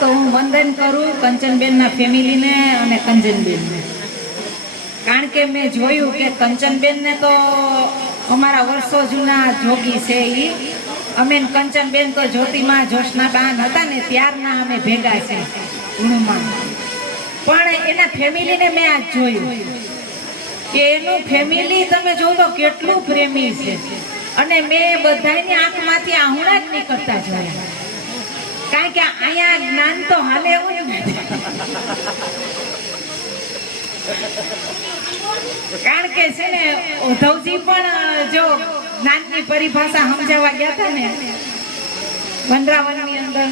તો હું વંદન કરું કંચનબેનના ફેમિલીને અને કંચનબેનને, કારણ કે મેં જોયું કે કંચનબેનને તો અમારા વર્ષો જૂના જોગી છે એ, અમે કંચનબેન તો જ્યોતિમાં જોશનાબાન હતા ને ત્યારના અમે ભેગા છે ગુણમાં, પણ એના ફેમિલીને મેં આજ જોયું કે એનું ફેમિલી તમે જો તો કેટલું પ્રેમી છે, અને મેં બધાની આંખમાંથી આહુડા જ નીકળતા જોયા, કારણ કે અહીંયા જ્ઞાન તો હાલે એવું નથી, કારણ કે છે ને ઉદ્ધવજી પણ જો જ્ઞાનની પરિભાષા સમજાવવા ગયા હતા ને વનરાવનની અંદર,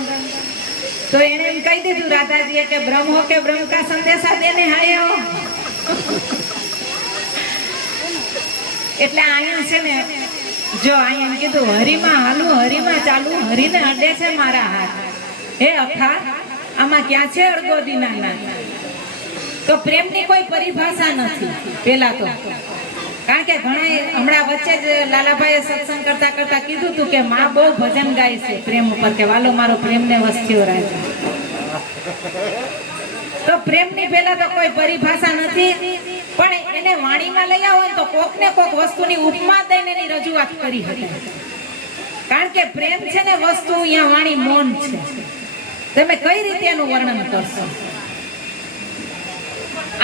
તો એને એમ કહી દીધું રાધાજીએ કે બ્રહ્મ હો કે બ્રહ્મ કા સંદેશા દેને આયા હો. એટલે અહીંયા છે ને જો અહીંયા કીધું હરિમાં હાલું હરિમાં ચાલુ હરિને અડે છે મારા હાથ, હે અખા આમાં ક્યાં છે અડગોદીના નાથ. તો પ્રેમની કોઈ પરિભાષા નથી પેલા તો, કારણ કે ઘણા હમણાં વચ્ચે જ લાલાભાઈએ સત્સંગ કરતા કરતા કીધું હતું કે માં બહુ ભજન ગાય છે પ્રેમ ઉપર, કે વાલો મારો પ્રેમને વસ્યો રાખે. તો પ્રેમની પેલા તો કોઈ પરિભાષા નથી, પણ એને વાણીમાં લઈ આવો તો કોક ને કોક વસ્તુની ઉપમા દઈને એની રજૂઆત કરી હતી, કારણ કે પ્રેમ છે ને વસ્તુ અહીંયા વાણી મૌન છે, તમે કઈ રીતે એનું વર્ણન કરશો.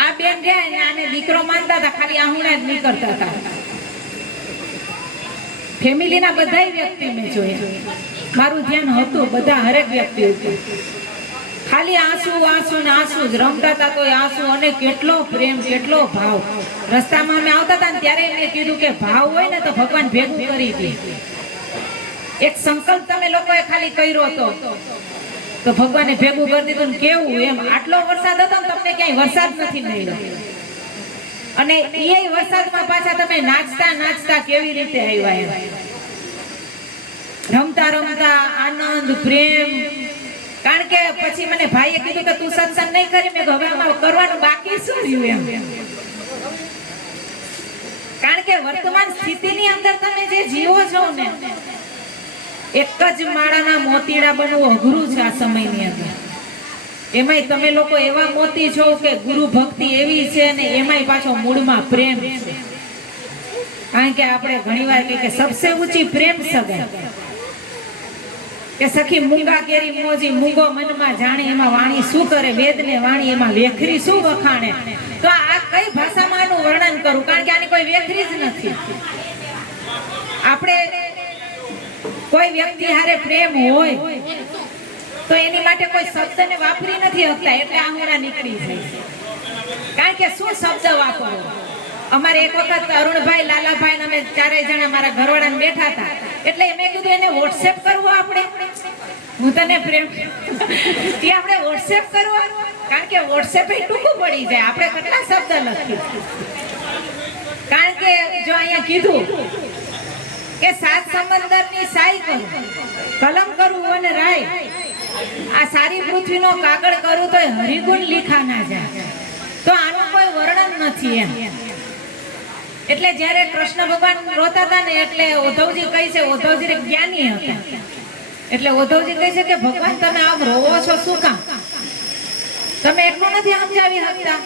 આ બેન રહ્યા ને આને દીકરો માનતા હતા, ખાલી આહુણા જ નીકળતા હતા. ફેમિલીના બધા વ્યક્તિ મેં જોયા, મારું ધ્યાન હતું બધા હરેક વ્યક્તિ હતું, ખાલી આંસુ આંસુ ને આંસુ જ રમતા હતા, તો આંસુ અને કેટલો પ્રેમ કેટલો ભાવ. રસ્તામાં અમે આવતા હતા ને ત્યારે એમને કીધું કે ભાવ હોય ને તો ભગવાન ભેગું કરી દે. એક સંકલ્પ તમે લોકોએ ખાલી કર્યો હતો તો ભગવાને ભેગું કરી દીધું ને કેવું એમ. આટલો વરસાદ હતો ને તમને ક્યાંય વરસાદ નથી મળ્યો, અને એ વરસાદમાં પાછા તમે નાચતા નાચતા કેવી રીતે આવ્યા એમ, રમતા રમતા આનંદ પ્રેમ. કારણ કે પછી મને ભાઈએ કીધું કે તું સત્સંગ નહીં કરી, મેં હવે આમાં કરવાનું બાકી શું રહ્યું એમ, કારણ કે વર્તમાન સ્થિતિની અંદર તમે જે જીવો છો ને, એક જ માળાના મોતીડા બનવું અઘરું છે આ સમયની અંદર. એમાંય તમે લોકો એવા મોતી છો કે ગુરુ ભક્તિ એવી છે ને એમાંય પાછો મૂળમાં પ્રેમ છે, કારણ કે આપણે ઘણીવાર કહીએ કે સબસે ઊંચી પ્રેમ સગાઈ, કે સખી મૂંગા કેરી મોજી મૂંગો મનમાં જાણે, એમાં વાણી શું કરે વેદને વાણી, એમાં વેખરી શું વખાણે. તો આ કઈ ભાષામાં આનું વર્ણન કરું, કારણ કે આની કોઈ વેખરી જ નથી. આપણે કોઈ વ્યક્તિ હારે પ્રેમ હોય તો એની માટે કોઈ શબ્દને વાપરી નથી શકતા, એટલે આંગળા નીકળી જાય, કારણ કે શું શબ્દ વાપરો. અમારે એક વખત અરુણભાઈ લાલાભાઈ અમે ચારેય જણા મારા ઘરવાળાને બેઠા હતા, એટલે મેં કીધું એને વોટ્સએપ કરવું આપણે, હું તને પ્રેમ તે આપણે વોટ્સએપ કરવું, કારણ કે વોટ્સએપ એ ટૂંકું પડી જાય, આપણે કેટલા શબ્દ લખી. કારણ કે જો અહીંયા કીધું કે સાત સમંદરની સાઈ કરું કલમ કરું અને રાય, આ સારી પૃથ્વીનો કાગળ કરું તો હરિગુણ લીખા ના જાય. તો આનું કોઈ વર્ણન નથી એમ. એટલે જ્યારે કૃષ્ણ ભગવાન રોતા હતા ને, એટલે ઉદ્ધવજી કહે છે, ઉદ્ધવજી જ્ઞાની હતા, એટલે ઉદ્ધવજી કહે છે કે ભગવાન તમે આમ રોવો છો શું કામ, તમે એટલું નથી સમજાવી શકતા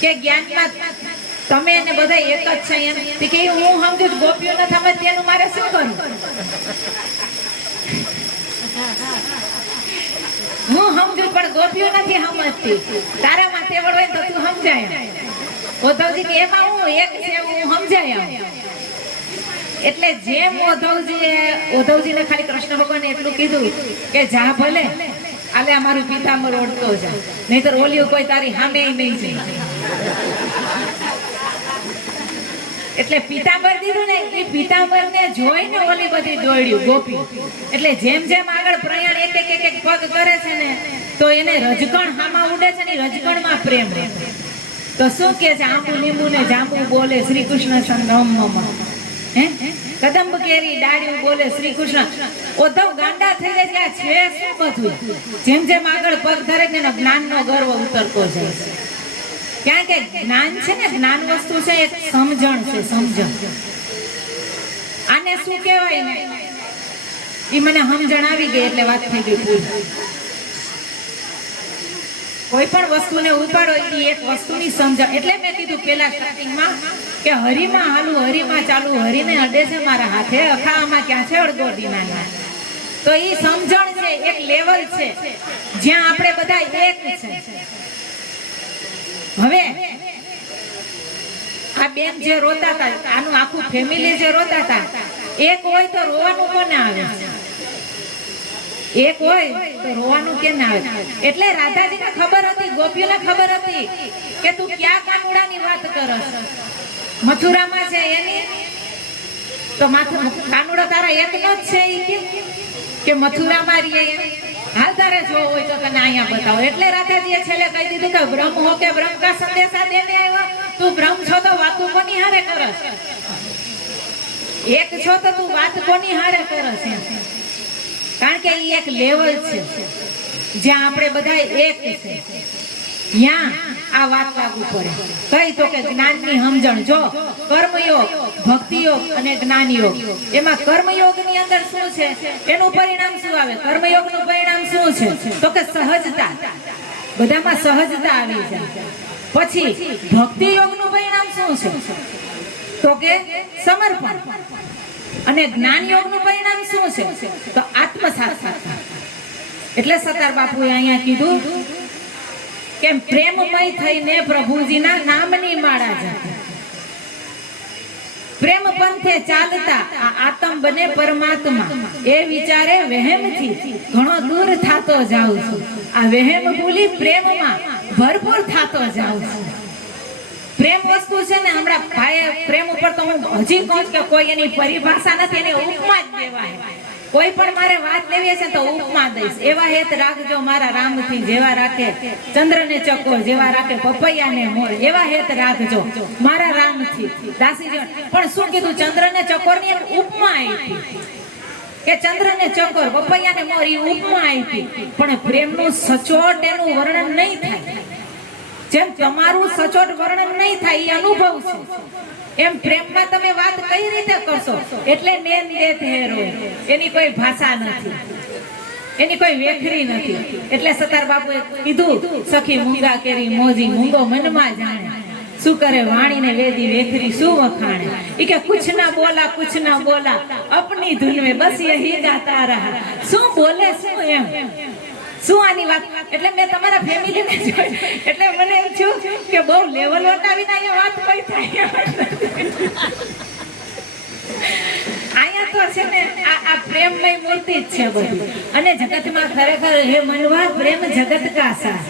કે જ્ઞાનમાં તમે એને બધા એક જ છે એમ. કે હું સમજુ ગોપીઓ નથી સમજતી એનું મારે શું કરવું, હું સમજુ પણ ગોપીઓ નથી સમજતી, તારામાં તેવડ હોય તો તું સમજાય. ઉદ્ધવજી કે એમાં હું એક છે હું સમજાય. એટલે જેમ ઉદ્ધવજીને ખાલી કૃષ્ણ ભગવાને એટલું કીધું કે જા ભલે આલે અમારું પિતાંબર ઓળતો જા, નહીતર ઓલિયું કોઈ તારી સામે નહીં જાય. એટલે પિતાંબર દીધું ને, એ પિતાંબર ને જોઈને ઓલી બધી દોડ્યું ગોપી. એટલે જેમ જેમ આગળ પ્રયાણ એક એક એક પગ કરે છે ને, તો એને રજકણ હામાં ઉડે છે ને, રજકણમાં પ્રેમ રહે. તો શું કે છે, આંબુ લીંબુ ને જાંબુ બોલે શ્રી કૃષ્ણ સંગમમાં, હે કદંબ કેરી ડાળ્યું બોલે શ્રી કૃષ્ણ. ઉદ્ધવ ગાંડા થઈ જાય છે શું બધું, જેમ જેમ આગળ પગ ધરે ને જ્ઞાનનો ગર્વ ઉતરતો જાય. કારણ કે જ્ઞાન છે ને, જ્ઞાન વસ્તુ છે એક સમજણ છે, સમજણ. આને શું કહેવાય ને, એ મને સમજણ આવી ગઈ એટલે વાત થઈ ગઈ પૂરી. કોઈ પણ વસ્તુને ઉપાડો એ એક વસ્તુની સમજણ. એટલે મેં કીધું પેલા સ્ટાર્ટિંગમાં કે હરીમાં હાલું, હરીમાં ચાલુ, હરીને અડે છે મારા હાથે, અખાવામાં ક્યાં છે અડગોડી ના. તો એ સમજણ છે, એક લેવલ છે જ્યાં આપણે બધા એક છે. હવે આ બેન જે રોતા હતા, આનું આખું ફેમિલી જે રોતા હતા, એક હોય તો રોવાનું કોને આવે? એક હોય તો રોવાનું કેમ આવે? એટલે રાધાજીને ખબર હતી, ગોપીઓને ખબર હતી કે તું ક્યાં કાનુડાની વાત કરસ. મથુરામાં છે એની તો કાનુડો તારા એકનો જ છે ઈ કે મથુરામાં રહીએ. હાલ તારે જો હોય તો તને અહીંયા બતાવો. એટલે રાધાજીએ છેલ્લે કહી દીધું કે બ્રહ્મ હો કે બ્રહ્મ કા સંદેશા દેને આવ્યા. તું બ્રહ્મ છો તો વાતું કોની હારે કરસ? એક છો તો તું વાત કોની હારે કરસ? કારણ કે એ એક લેવલ છે જ્યાં આપણે બધા એક છે. ત્યાં આ વાત લાગુ પડે. કઈ તો કે જ્ઞાનની સમજણ. જો કર્મયોગ, ભક્તિયોગ અને જ્ઞાનયોગ, એમાં કર્મયોગની અંદર શું છે, એનું પરિણામ શું આવે? કર્મયોગનું પરિણામ શું છે? તો કે સહજતા. બધામાં સહજતા આવી જાય. પછી ભક્તિયોગનું પરિણામ શું છે? તો કે સમર્પણ. અને જ્ઞાન યોગનું પરિણામ શું છે? તો આત્મસાક્ષાત્કાર. એટલે સતાર બાપુએ અહીંયા કીધું કે પ્રેમમય થઈને પ્રભુજીના નામની માળા જપે. પ્રેમ પંથે ચાલતા આ આત્મ બને પરમાત્મા, એ વિચારે વહેમથી ઘણો દૂર થાતો જાઉં છું. આ વહેમ ભૂલી પ્રેમમાં ભરપૂર થાતો જાઉં છું. પ્રેમ વસ્તુ છે ને, હમણાં ભાઈ પ્રેમ ઉપર તો હું હજી કહું કે કોઈ એની પરિભાષા નથી, એની ઉપમા જ દેવાય. કોઈ પણ મારે વાત લેવી છે તો ઉપમા દઈશ. એવા હેત રાખજો મારા રામથી, જેવા રાખે ચંદ્રને ચકોર, જેવા રાખે પપૈયાને મોર, એવા હેત રાખજો મારા રામથી. દાસીજી પણ શું કીધું? ચંદ્રને ચકોરની એક ઉપમા આપી કે ચંદ્રને ચકોર, પપૈયાને મોર, એ ઉપમા આપી. પણ પ્રેમનું સચોટ એનું વર્ણન નહીં થાય. જેમ તમારું સચોટ વર્ણન નહીં થાય એ અનુભવ છે, એમ પ્રેમમાં તમે વાત કઈ રીતે કરશો? એટલે નેન દેત હેરો, એની કોઈ ભાષા નથી, એની કોઈ વેખરી નથી. એટલે સતાર બાપુએ કીધું સખી મૂંગા કેરી મોજી, મૂંગો મનમાં જાણે, શું કરે વાણીને વેદી વેખરી શું વખાણે. ઈ કે કુછ ના બોલા અપની ધૂન में બસ यही ગાતા રહા. શું બોલે શું એમ, શું આની વાત? એટલે મેં તમારા ફેમિલીને જોઈ એટલે મને એમ થયું કે બહુ લેવલ વટાવીને અહીંયા વાત કોઈ થાય. અહીંયા તો છે ને આ પ્રેમમય મૂર્તિ જ છે બધી. અને જગતમાં ખરેખર હે મનવા પ્રેમ જગત કા સાર.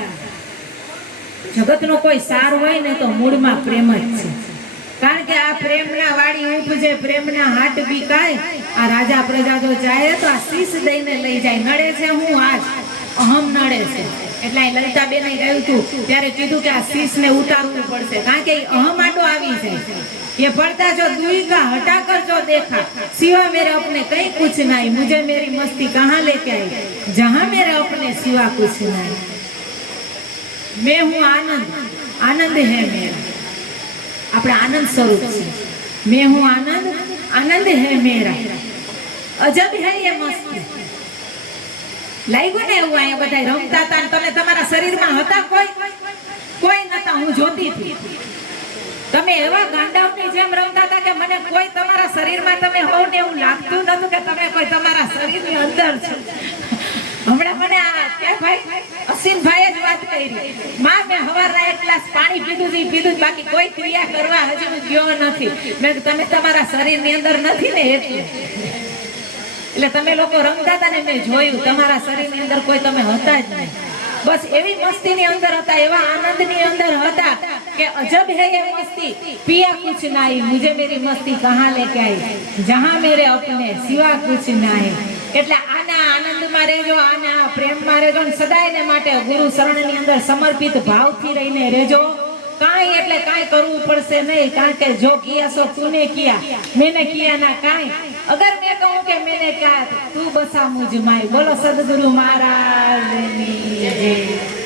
જગતનો કોઈ સાર હોય ને તો મૂળમાં પ્રેમ જ છે. કારણ કે આ પ્રેમના વાળી ઉપજે, પ્રેમના હાટ બીકાય. આ રાજા પ્રજા જો ચાહે તો આ શીશ દઈને લઈ જાય. નડે છે હું આજ અહમ નડે છે. એટલે લલિતાબેન ગયું હતું ત્યારે કીધું કે આ શીશને ઉતારવું પડશે, કારણ કે અહમ આટો આવી જાય. ये पढ़ता जो दुई का हटा कर जो देखा, सिवा मेरे अपने कहीं कुछ नहीं, मुझे मेरी मस्ती कहाँ लेके आई, जहाँ मेरे अपने सिवा कुछ नहीं. मैं हूँ आनंद, आनंद है मेरा. આપણે આનંદ સ્વરૂપ છે. मैं हूँ आनंद, आनंद है मेरा. अजब है ये मस्ती. લાગ્યું ને એવું? અહીંયા બધા રમતા હતા, તમે તમારા શરીરમાં હતા? કોઈ નતા. હું જોતી હતી તમે એવા ગાંડાઓની જેમ રમતા હતા કે મને કોઈ તમારા શરીરમાં તમે હોવ ને એવું લાગતું નતું કે તમે કોઈ તમારા શરીરની અંદર છો. હમણાં મને કે ભાઈ અસીમભાઈ જ વાત કરી, માં મેં હવારના એક ગ્લાસ પાણી પીધું બાકી કોઈ ક્રિયા કરવા હજી હું ગયો નથી. મેં તમે તમારા શરીરની અંદર નથી ને એટલે તમે લોકો રમતા હતા ને મેં જોયું તમારા શરીરની અંદર કોઈ તમે હતા જ નહીં. બસ એવી મસ્તીની અંદર હતા, એવા આનંદની અંદર હતા કે અજબ હે ये मस्ती, पिया कुछ नहीं, मुझे मेरी मस्ती कहाँ लेके आई, जहाँ मेरे अपने सिवा कुछ नहीं. એટલે આના આનંદમાં રહેજો, આના પ્રેમમાં રહેજો અને સદાયને માટે ગુરુ શરણની અંદર સમર્પિત ભાવથી રહીને રહેજો. કાંઈ એટલે કાંઈ કરવું પડશે નહીં, કારણ કે જો કિયા સો તूने किया, मैंने किया ना कांई. अगर मैं कहूँ कि मैंने कहा तू बसा मुझ माई. बोलो सदगुरु महाराज ની જય.